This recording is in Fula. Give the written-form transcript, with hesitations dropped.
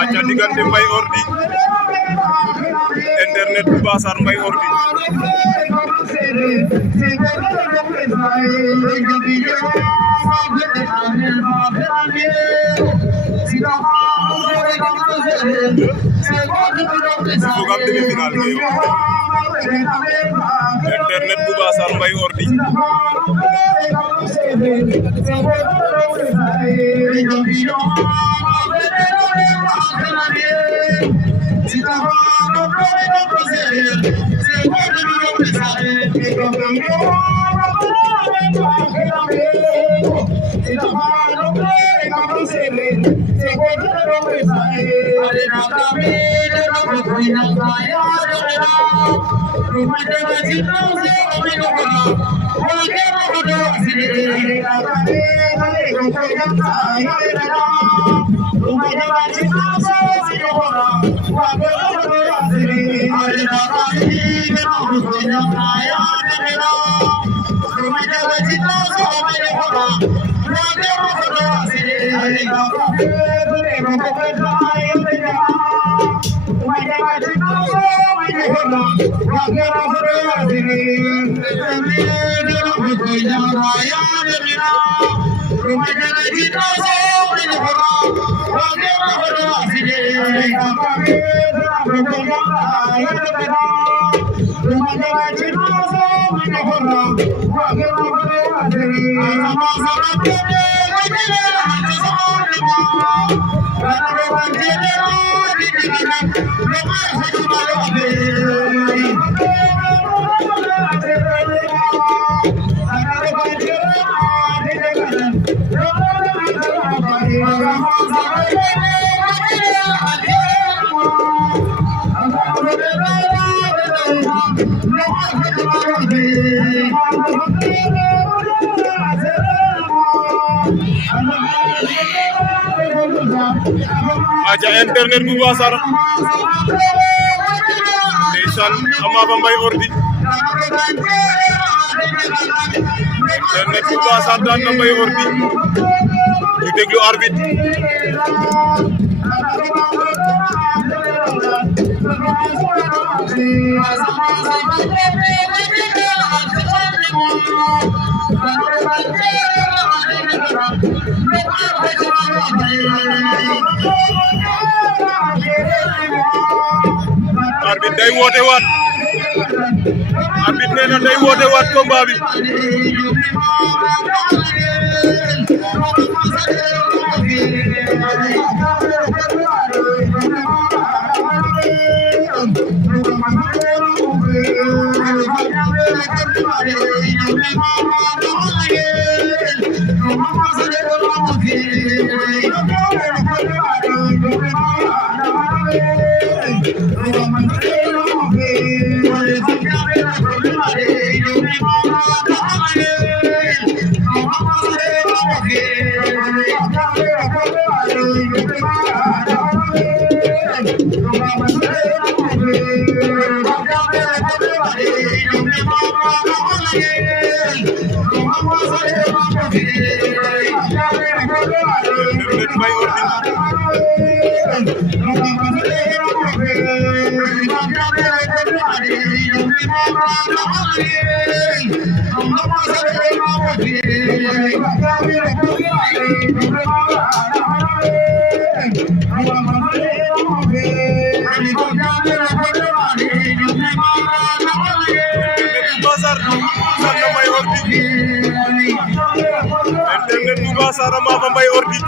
aca diggante Mbaye Ordi internet bu Bassar Mbaye Ordi fogam demi-finale ke yo internet bu Bassar Mbaye Ordi aja internet bu Bassar ndeysaan Ama Ba Mbaye Ordi internet bu Bassar daan na Mbaye Ordi ñu déglu arbitre arbitre day woote waat arbitre nee na day woote waat combat bi internet bu Bassar Ama Ba Mbaye Ordi